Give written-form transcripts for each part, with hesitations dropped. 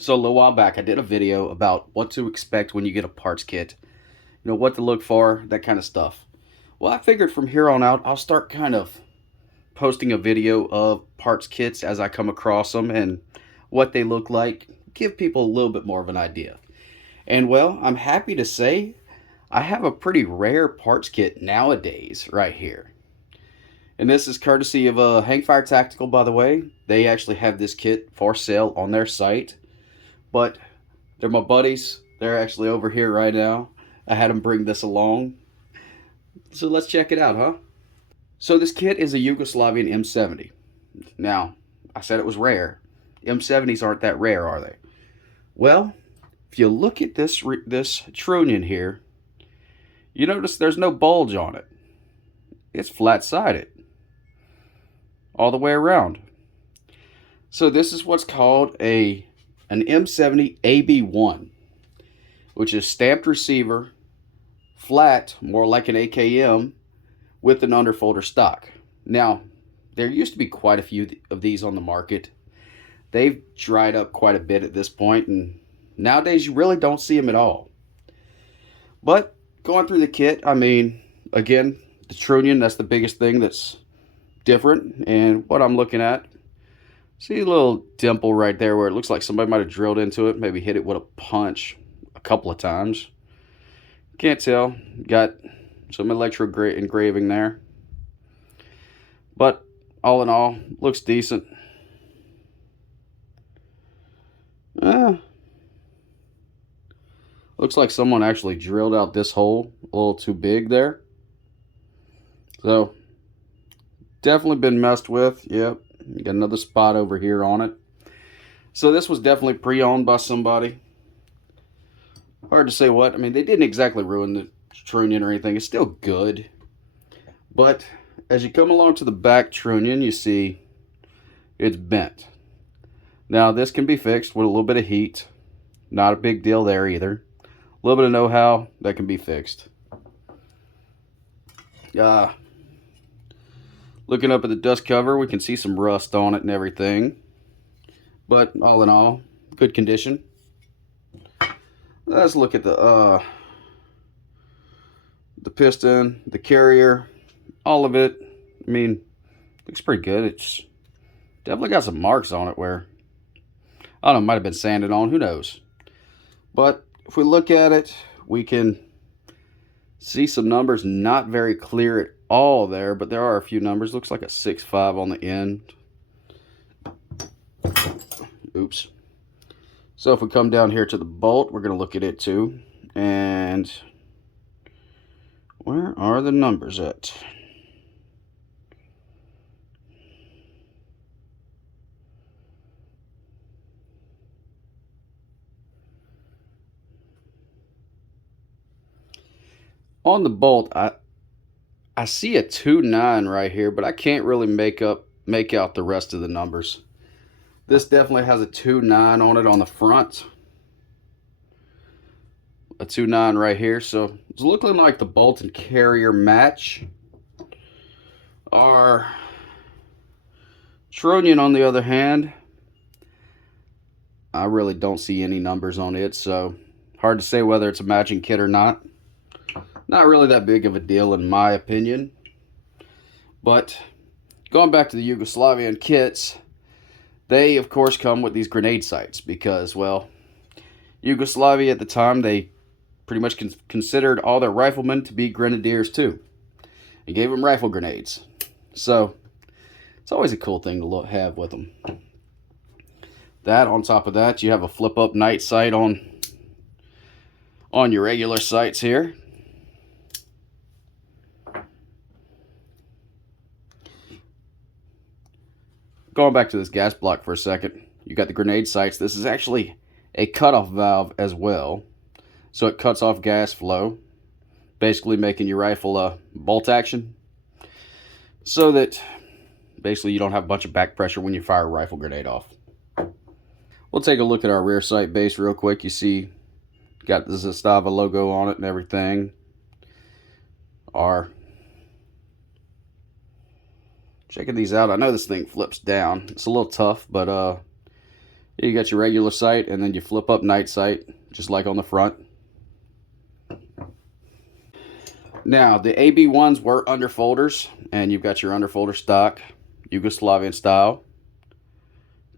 So a little while back, I did a video about what to expect when you get a parts kit. What to look for, that kind of stuff. Well, I figured from here on out, I'll start kind of posting a video of parts kits as I come across them and what they look like, give people a little bit more of an idea. And well, I'm happy to say I have a pretty rare parts kit nowadays right here. And this is courtesy of Hangfire Tactical, by the way. They actually have this kit for sale on their site. But they're my buddies. They're actually over here right now. I had them bring this along. So let's check it out, huh? So this kit is a Yugoslavian M70. Now, I said it was rare. M70s aren't that rare, are they? Well, if you look at this trunnion here, you notice there's no bulge on it. It's flat-sided all the way around. So this is what's called an M70 AB1, which is stamped receiver, flat, more like an AKM, with an underfolder stock. Now, there used to be quite a few of these on the market. They've dried up quite a bit at this point, and nowadays you really don't see them at all. But going through the kit, I mean, again, the trunnion, that's the biggest thing that's different. And what I'm looking at, see a little dimple right there where it looks like somebody might have drilled into it, maybe hit it with a punch a couple of times. Can't tell. Got some electro engraving there. But all in all, looks decent. Looks like someone actually drilled out this hole a little too big there. So, definitely been messed with. Yep. Got another spot over here on it. So this was definitely pre-owned by somebody. Hard to say what. I mean, they didn't exactly ruin the trunnion or anything. It's still good. But as you come along to the back trunnion, you see it's bent. Now, this can be fixed with a little bit of heat. Not a big deal there either. A little bit of know-how, that can be fixed. Looking up at the dust cover, we can see some rust on it and everything. But all in all, good condition. Let's look at the piston, the carrier, all of it. I mean, looks pretty good. It's definitely got some marks on it where, I don't know, it might have been sanded on, who knows. But if we look at it, we can see some numbers not very clear at all there, but there are a few numbers. Looks like a 6.5 on the end. Oops. So if we come down here to the bolt, we're going to look at it too. And where are the numbers at? On the bolt, I see a 2.9 right here, but I can't really make out the rest of the numbers. This definitely has a 2.9 on it on the front. A 2.9 right here. So it's looking like the bolt and carrier match. Our trunnion, on the other hand, I really don't see any numbers on it, so hard to say whether it's a matching kit or not. Not really that big of a deal in my opinion. But going back to the Yugoslavian kits, they of course come with these grenade sights because, well, Yugoslavia at the time, they pretty much considered all their riflemen to be grenadiers too. And gave them rifle grenades. So it's always a cool thing to have with them. That, on top of that, you have a flip-up night sight on your regular sights here. Going back to this gas block for a second, you got the grenade sights. This is actually a cutoff valve as well, so it cuts off gas flow, basically making your rifle a bolt action, so that basically you don't have a bunch of back pressure when you fire a rifle grenade off. We'll take a look at our rear sight base real quick. You see, got the Zastava logo on it and everything. Checking these out. I know this thing flips down. It's a little tough, but You got your regular sight, and then you flip up night sight, just like on the front. Now, the AB1s were underfolders, and you've got your underfolder stock, Yugoslavian style.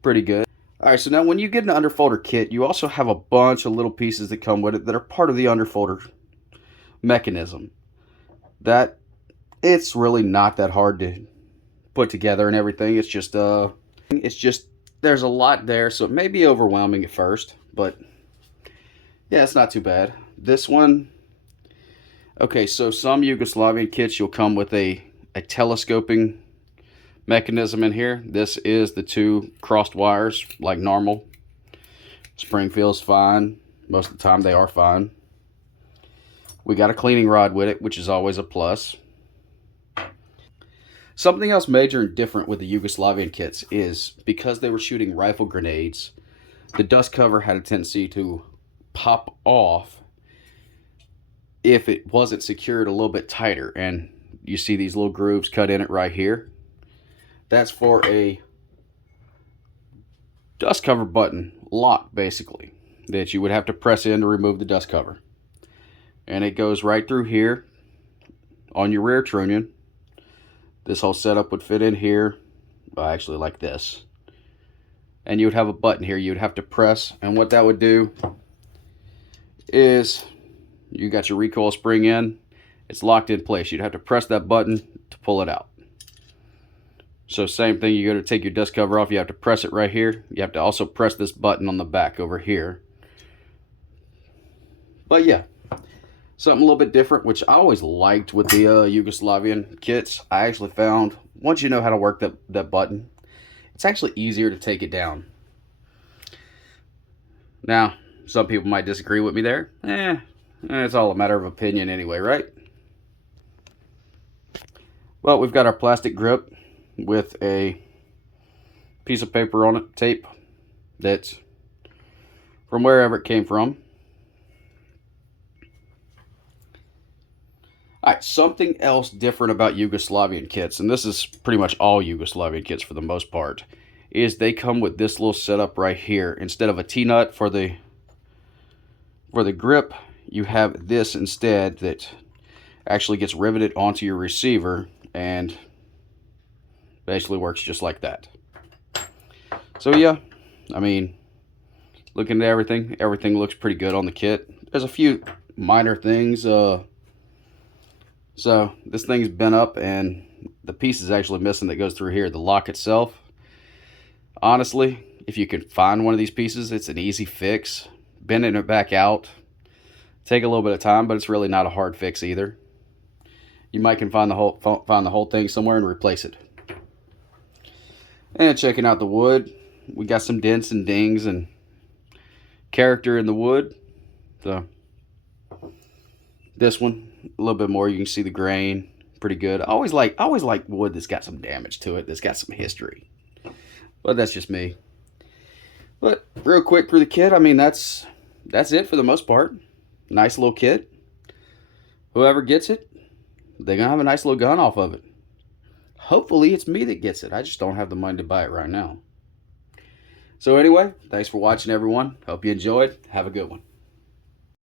Pretty good. Alright, so now when you get an underfolder kit, you also have a bunch of little pieces that come with it that are part of the underfolder mechanism. That, it's really not that hard to put together and everything. It's just, there's a lot there, so it may be overwhelming at first, but yeah, it's not too bad. This one, okay, so some Yugoslavian kits, you'll come with a telescoping mechanism in here. This is the two crossed wires, like normal. Spring feels fine. Most of the time they are fine. We got a cleaning rod with it, which is always a plus. Something else major and different with the Yugoslavian kits is because they were shooting rifle grenades, the dust cover had a tendency to pop off if it wasn't secured a little bit tighter. And you see these little grooves cut in it right here. That's for a dust cover button lock, basically, that you would have to press in to remove the dust cover. And it goes right through here on your rear trunnion. This whole setup would fit in here, actually like this. And you would have a button here you would have to press, and what that would do is you got your recoil spring in, it's locked in place. You'd have to press that button to pull it out. So same thing, you go to take your dust cover off, you have to press it right here. You have to also press this button on the back over here. But yeah, something a little bit different, which I always liked with the Yugoslavian kits. I actually found, once you know how to work that button, it's actually easier to take it down. Now, some people might disagree with me there. It's all a matter of opinion anyway, right? Well, we've got our plastic grip with a piece of paper on it, tape, that's from wherever it came from. Alright, something else different about Yugoslavian kits, and this is pretty much all Yugoslavian kits for the most part, is they come with this little setup right here. Instead of a T-nut for the grip, you have this instead that actually gets riveted onto your receiver and basically works just like that. So yeah, I mean, looking at everything looks pretty good on the kit. There's a few minor things. So this thing's bent up and the piece is actually missing that goes through here, the lock itself. Honestly, if you can find one of these pieces, it's an easy fix. Bending it back out take a little bit of time, but it's really not a hard fix either. You might can find the whole thing somewhere and replace it. And checking out the wood, we got some dents and dings and character in the wood. So this one, a little bit more, you can see the grain, pretty good. I always like wood that's got some damage to it, that's got some history. But that's just me. But real quick for the kit, I mean, that's it for the most part. Nice little kit. Whoever gets it, they're gonna have a nice little gun off of it. Hopefully it's me that gets it. I just don't have the money to buy it right now. So anyway, thanks for watching, everyone. Hope you enjoyed. Have a good one.